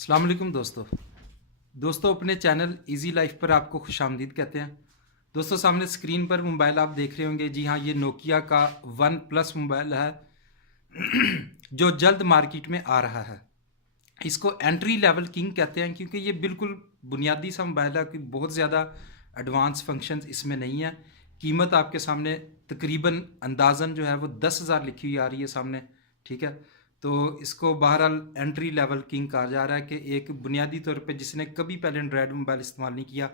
अस्सलाम वालेकुम दोस्तों अपने चैनल इजी लाइफ पर आपको खुशामदीद कहते हैं। दोस्तों सामने स्क्रीन पर मोबाइल आप देख रहे होंगे। जी हाँ, ये नोकिया का वन प्लस मोबाइल है जो जल्द मार्केट में आ रहा है। इसको एंट्री लेवल किंग कहते हैं क्योंकि ये बिल्कुल बुनियादी सा मोबाइल है कि बहुत ज़्यादा एडवांस फंक्शंस इसमें नहीं है। कीमत आपके सामने तकरीबन अंदाज़न जो है वो 10,000 लिखी हुई आ रही है सामने, ठीक है। तो इसको बहरहाल एंट्री लेवल किंग कहा जा रहा है कि एक बुनियादी तौर पे जिसने कभी पहले एंड्रॉयड मोबाइल इस्तेमाल नहीं किया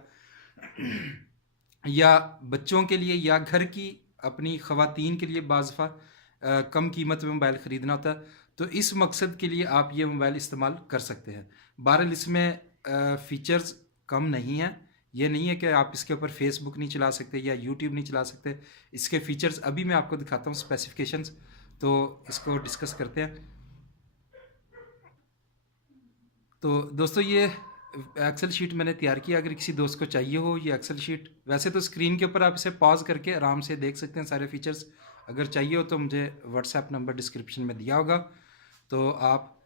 या बच्चों के लिए या घर की अपनी ख़वातीन के लिए बाज़फ़ा कम कीमत में मोबाइल ख़रीदना होता है, तो इस मकसद के लिए आप ये मोबाइल इस्तेमाल कर सकते हैं। बहरहाल इसमें फ़ीचर्स कम नहीं हैं। ये नहीं है कि आप इसके ऊपर फेसबुक नहीं चला सकते या यूट्यूब नहीं चला सकते। इसके फ़ीचर्स अभी मैं आपको दिखाता हूँ, स्पेसिफिकेशंस, तो इसको डिस्कस करते हैं। तो दोस्तों ये एक्सेल शीट मैंने तैयार किया। अगर किसी दोस्त को चाहिए हो ये एक्सेल शीट, वैसे तो स्क्रीन के ऊपर आप इसे पॉज करके आराम से देख सकते हैं सारे फीचर्स। अगर चाहिए हो तो मुझे व्हाट्सएप नंबर डिस्क्रिप्शन में दिया होगा, तो आप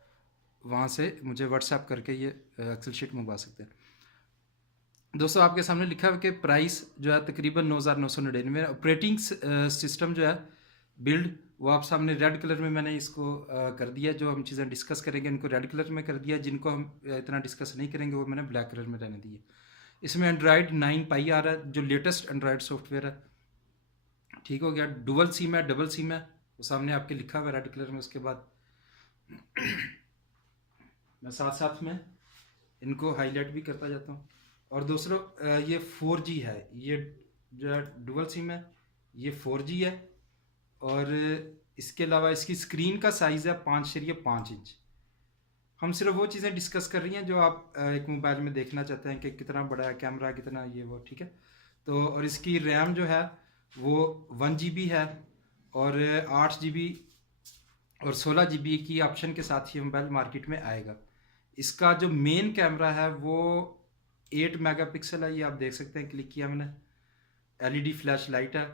वहाँ से मुझे व्हाट्सएप करके ये एक्सेल शीट मंगवा सकते हैं। दोस्तों आपके सामने लिखा है कि प्राइस जो है तकरीबन 9,999। ऑपरेटिंग सिस्टम जो है बिल्ड, वो आप सामने रेड कलर में मैंने इसको कर दिया। जो हम चीज़ें डिस्कस करेंगे उनको रेड कलर में कर दिया, जिनको हम इतना डिस्कस नहीं करेंगे वो मैंने ब्लैक कलर में रहने दिए। इसमें एंड्रॉयड 9 पाई आ रहा है जो लेटेस्ट एंड्रॉयड सॉफ्टवेयर है, ठीक हो गया। डुअल सिम है, डबल सिम है, वो सामने आपके लिखा हुआ है रेड कलर में। उसके बाद मैं साथ साथ में इनको हाईलाइट भी करता जाता हूँ। और दूसरों ये 4G है, ये जो है डुअल सिम है, ये 4G है। और इसके अलावा इसकी स्क्रीन का साइज़ है 5.5 इंच। हम सिर्फ वो चीज़ें डिस्कस कर रही हैं जो आप एक मोबाइल में देखना चाहते हैं कि कितना बड़ा है कैमरा, कितना ये वो, ठीक है। तो और इसकी रैम जो है वो 1 GB है और 8 GB और 16 GB की ऑप्शन के साथ ये मोबाइल मार्केट में आएगा। इसका जो मेन कैमरा है वो 8 मेगापिक्सल है, ये आप देख सकते हैं, क्लिक किया मैंने। LED फ्लैश लाइट है,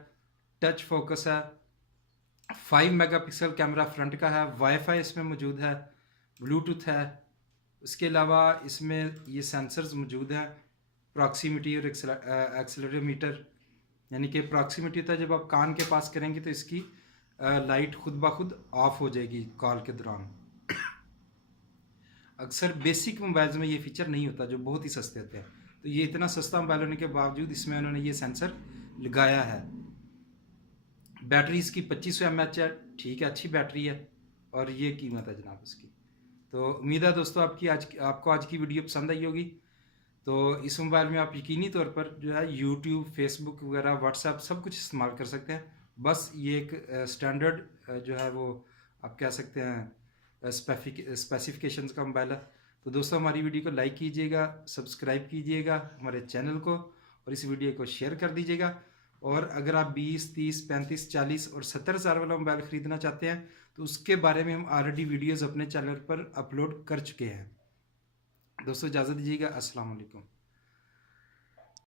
टच फोकस है, 5 मेगापिक्सल कैमरा फ्रंट का है, वाईफाई इसमें मौजूद है, ब्लूटूथ है। उसके अलावा इसमें ये सेंसर्स मौजूद हैं, प्रॉक्सिमिटी और एक्सेलरोमीटर। यानी कि प्रॉक्सिमिटी होता है जब आप कान के पास करेंगे तो इसकी लाइट खुद ब खुद ऑफ हो जाएगी कॉल के दौरान। अक्सर बेसिक मोबाइल्स में ये फीचर नहीं होता जो बहुत ही सस्ते होते हैं। तो ये इतना सस्ता मोबाइल होने के बावजूद इसमें उन्होंने ये सेंसर लगाया है। बैटरी इसकी 2500 mAh है, ठीक है, अच्छी बैटरी है। और ये कीमत है जनाब इसकी। तो उम्मीद है दोस्तों आपको आज की वीडियो पसंद आई होगी। तो इस मोबाइल में आप यकीनी तौर पर जो है यूट्यूब, फेसबुक वगैरह, व्हाट्सएप सब कुछ इस्तेमाल कर सकते हैं। बस ये एक स्टैंडर्ड जो है वो आप कह सकते हैं स्पेसिफिकेशंस का मोबाइल है। तो दोस्तों हमारी वीडियो को लाइक कीजिएगा, सब्सक्राइब कीजिएगा हमारे चैनल को, और इस वीडियो को शेयर कर दीजिएगा। और अगर आप 20, 30, 35, 40 और 70,000 वाला मोबाइल ख़रीदना चाहते हैं तो उसके बारे में हम ऑलरेडी वीडियोज़ अपने चैनल पर अपलोड कर चुके हैं। दोस्तों इजाज़त दीजिएगा। अस्सलाम वालेकुम।